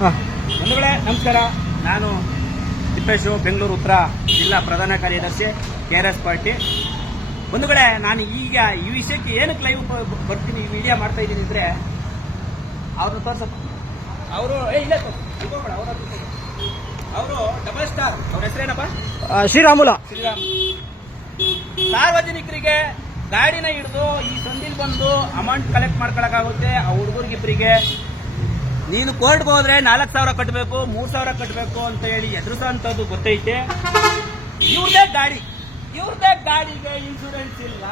ಹಾಂ. ಬಂಧುಗಳೇ ನಮಸ್ಕಾರ. ನಾನು ತಿಪ್ಪೇಶು ಬೆಂಗಳೂರು ಉತ್ತರ ಜಿಲ್ಲಾ ಪ್ರಧಾನ ಕಾರ್ಯದರ್ಶಿ ಕೆ ಆರ್ ಎಸ್ ಪಾರ್ಟಿ ಬಂಧುಗಳೇ ನಾನು ಈಗ ಈ ವಿಷಯಕ್ಕೆ ಏನಕ್ಕೆ ಲೈವ್ ಬರ್ತೀನಿ ಈ ವಿಡಿಯೋ ಮಾಡ್ತಾ ಇದ್ದೀನಿ ಅಂದ್ರೆ ಅವ್ರನ್ನ ತೋರ್ಸಪ್ಪ ಅವರು ಏ ಇಲ್ಲ ಅವರು ಡಬಲ್ ಸ್ಟಾರ್ ಅವ್ರ ಹೆಸರೇನಪ್ಪ? ಶ್ರೀರಾಮುಲ. ಶ್ರೀರಾಮ್ ಸಾರ್ವಜನಿಕರಿಗೆ ಗಾಡಿನ ಹಿಡಿದು ಈ ಸಂದಿಲ್ ಬಂದು ಅಮೌಂಟ್ ಕಲೆಕ್ಟ್ ಮಾಡ್ಕೊಳಕ್ಕಾಗುತ್ತೆ ಆ ಹುಡುಗರಿಗಿಬ್ಬರಿಗೆ ನೀನು ಕೋರ್ಟ್ ಹೋದ್ರೆ ನಾಲ್ಕು ಸಾವಿರ ಕಟ್ಟಬೇಕು ಮೂರ್ ಸಾವಿರ ಕಟ್ಟಬೇಕು ಅಂತ ಹೇಳಿ ಎದುರಿಸುವಂತದ್ದು ಗೊತ್ತೈತೆ? ಇವ್ರದೇ ಗಾಡಿ ಇವ್ರದೇ ಗಾಡಿಗೆ ಇನ್ಶೂರೆನ್ಸ್ ಇಲ್ಲ.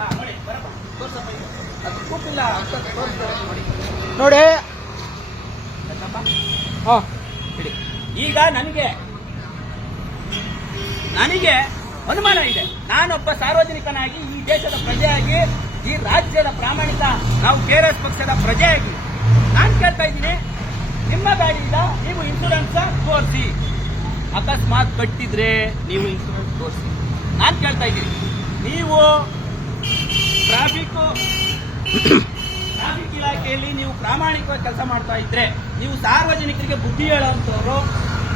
ನೋಡಿ ಈಗ ನನಗೆ ನನಗೆ ಅನುಮಾನ ಇದೆ. ನಾನೊಬ್ಬ ಸಾರ್ವಜನಿಕನಾಗಿ ಈ ದೇಶದ ಪ್ರಜೆಯಾಗಿ ಈ ರಾಜ್ಯದ ಪ್ರಾಮಾಣಿಕ ನಾವು ಕೆ ಎಸ್ ಪಕ್ಷದ ಪ್ರಜೆಯಾಗಿ. ನಾನು ಕೇಳ್ತಾ ಇದ್ದೀನಿ ನಿಮ್ಮ ಗಾಡಿಯಿಂದ ನೀವು ಇನ್ಶೂರೆನ್ಸ್ ತೋರಿಸಿ. ಅಕಸ್ಮಾತ್ ಕಟ್ಟಿದ್ರೆ ನೀವು ಇನ್ಶೂರೆನ್ಸ್ ತೋರಿಸಿ. ನಾನು ಕೇಳ್ತಾ ಇದ್ದೀನಿ. ನೀವು ಟ್ರಾಫಿಕ್ ಟ್ರಾಫಿಕ್ ಇಲಾಖೆಯಲ್ಲಿ ನೀವು ಪ್ರಾಮಾಣಿಕವಾಗಿ ಕೆಲಸ ಮಾಡ್ತಾ ಇದ್ರೆ ನೀವು ಸಾರ್ವಜನಿಕರಿಗೆ ಬುದ್ಧಿ ಹೇಳುವಂತವ್ರು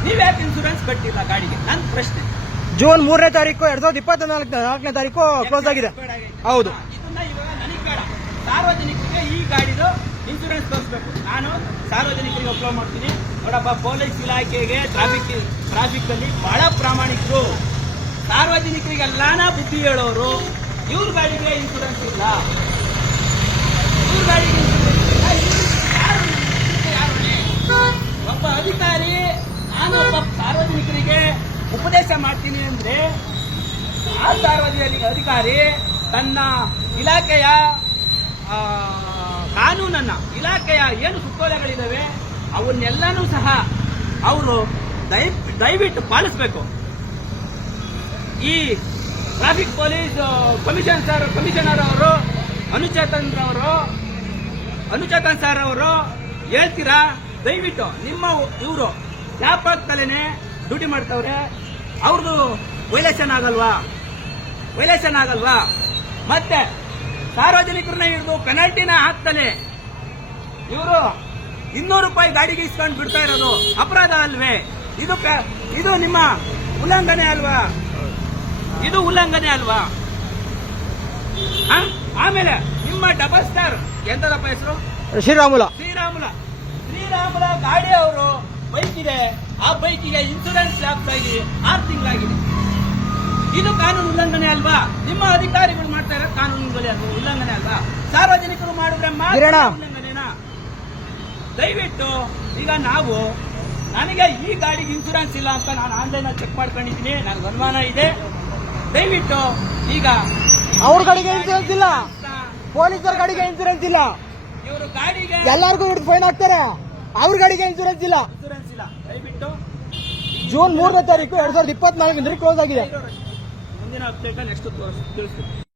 ನೀವ್ಯಾಕೆ ಇನ್ಶೂರೆನ್ಸ್ ಕಟ್ಟಿಲ್ಲ ಗಾಡಿಗೆ? ನನ್ನ ಪ್ರಶ್ನೆ. ಜೂನ್ ಮೂರನೇ ತಾರೀಕು ಎರಡ್ ಸಾವಿರದ ಇಪ್ಪತ್ತ ನಾಲ್ಕನೇ ತಾರೀಕು ಕ್ಲೋಸ್ ಆಗಿದೆ. ಹೌದು. ಇದನ್ನ ಇವಾಗ ನನಗೆ ಬೇಡ. ಸಾರ್ವಜನಿಕರಿಗೆ ಈ ಗಾಡಿದು ಇನ್ಶೂರೆನ್ಸ್ ನಾನು ಸಾರ್ವಜನಿಕರಿಗೆ ಅಪ್ಲೋಡ್ ಮಾಡ್ತೀನಿ. ನೋಡಪ್ಪ, ಪೊಲೀಸ್ ಇಲಾಖೆಗೆ ಟ್ರಾಫಿಕ್ ಟ್ರಾಫಿಕ್ ಅಲ್ಲಿ ಬಹಳ ಪ್ರಾಮಾಣಿಕರು. ಸಾರ್ವಜನಿಕರಿಗೆಲ್ಲಾನ ಬುದ್ಧಿ ಹೇಳೋರು, ಇವ್ರ ಗಾಡಿಗೆ ಇನ್ಶೂರೆನ್ಸ್ ಇಲ್ಲ. ಇವ್ರ ಗಾಡಿಗೆ ಇನ್ಶೂರೆನ್ಸ್ ಇಲ್ಲ. ಒಬ್ಬ ಅಧಿಕಾರಿ, ನಾನು ಒಬ್ಬ ಸಾರ್ವಜನಿಕರಿಗೆ ಉಪದೇಶ ಮಾಡ್ತೀನಿ ಅಂದ್ರೆ, ಆ ಸಾರ್ವಜನಿಕ ಅಧಿಕಾರಿ ತನ್ನ ಇಲಾಖೆಯ ಕಾನೂನನ್ನ ಇಲಾಖೆಯ ಏನು ಸುತ್ತೋಲೆಗಳಿದ್ದಾವೆ ಅವನ್ನೆಲ್ಲನೂ ಸಹ ಅವರು ದಯ, ದಯವಿಟ್ಟು ಪಾಲಿಸಬೇಕು. ಈ traffic police commission sir commissioner ಅವರು, ಅನುಚೇತನ್ ಅವರು ಅನುಚೇತನ್ ಸರ್ ಅವರು ಹೇಳ್ತೀರಾ? ದಯವಿಟ್ಟು ನಿಮ್ಮ ಇವರು ವ್ಯಾಪಕದಲ್ಲೇನೆ ಡ್ಯೂಟಿ ಮಾಡ್ತವ್ರೆ ಅವ್ರದ್ದು ವೈಲೇಷನ್ ಆಗಲ್ವಾ? ವೈಲೇಷನ್ ಆಗಲ್ವಾ? ಮತ್ತೆ ಸಾರ್ವಜನಿಕರನ್ನ ಹಿಡಿದು ಪೆನಾಲ್ಟಿನ ಹಾಕ್ತಾನೆ ಇವರು ಇನ್ನೂರು ರೂಪಾಯಿ ಗಾಡಿಗೆ ಇಸ್ಕೊಂಡು ಬಿಡ್ತಾ ಇರೋದು ಅಪರಾಧ ಅಲ್ವೇ? ಇದು ಇದು ನಿಮ್ಮ ಉಲ್ಲಂಘನೆ ಅಲ್ವಾ? ಇದು ಉಲ್ಲಂಘನೆ ಅಲ್ವಾ? ಆಮೇಲೆ ನಿಮ್ಮ ಡಬಲ್ ಸ್ಟಾರ್ ಎಂತದಪ್ಪ ಹೆಸರು? ಶ್ರೀರಾಮುಲ. ಶ್ರೀರಾಮುಲ. ಶ್ರೀರಾಮುಲ ಗಾಡಿ ಅವರು ಬೈಕ್ ಇದೆ ಆ ಬೈಕಿಗೆ ಇನ್ಸೂರೆನ್ಸ್ ಲ್ಯಾಪ್ಸ್ ಆಗಿ ಆರು ತಿಂಗಳಾಗಿದೆ. ಇದು ಕಾನೂನು ಉಲ್ಲಂಘನೆ ಅಲ್ವಾ? ನಿಮ್ಮ ಅಧಿಕಾರಿಗಳು ಮಾಡ್ತಾ ಇರೋ ಕಾನೂನು ಉಲ್ಲಂಘನೆ- ಅಲ್ವಾ? ಸಾರ್ವಜನಿಕರು ಮಾಡಿದ್ರೆ. ಉಲ್ಲಂಘನೆನಾ? ದಯವಿಟ್ಟು ಈಗ ನಾವು ನನಗೆ ಈ ಗಾಡಿಗೆ ಇನ್ಸೂರೆನ್ಸ್ ಇಲ್ಲ ಅಂತ ನಾನು ಆನ್ಲೈನ್ ಚೆಕ್ ಮಾಡ್ಕೊಂಡಿದ್ದೀನಿ. ನನಗೆ ಅನುಮಾನ ಇದೆ. ದಯವಿಟ್ಟು ಈಗ ಅವ್ರ ಗಾಡಿಗೆ ಇನ್ಸೂರೆನ್ಸ್ ಇಲ್ಲ. ಪೊಲೀಸರ ಗಾಡಿಗೆ ಇನ್ಸೂರೆನ್ಸ್ ಇಲ್ಲ. ಇವರು ಗಾಡಿಗೆ ಎಲ್ಲರಿಗೂ ಹಿಡಿದು ಫೈನ್ ಹಾಕ್ತಾರೆ ಅವ್ರ ಗಾಡಿಗೆ ಇನ್ಸೂರೆನ್ಸ್ ಇಲ್ಲ. ಇನ್ಸೂರೆನ್ಸ್ ಇಲ್ಲ. ದಯವಿಟ್ಟು ಜೂನ್ ಮೂರನೇ ತಾರೀಕು ಎರಡ್ ಸಾವಿರದ ಇಪ್ಪತ್ನಾಲ್ಕು ಕ್ಲೋಸ್ ಆಗಿದೆ. ಮುಂದಿನ ಅಪ್ಡೇಟ್ ನೆಕ್ಸ್ಟ್ ತಿಳಿಸ್ತೀನಿ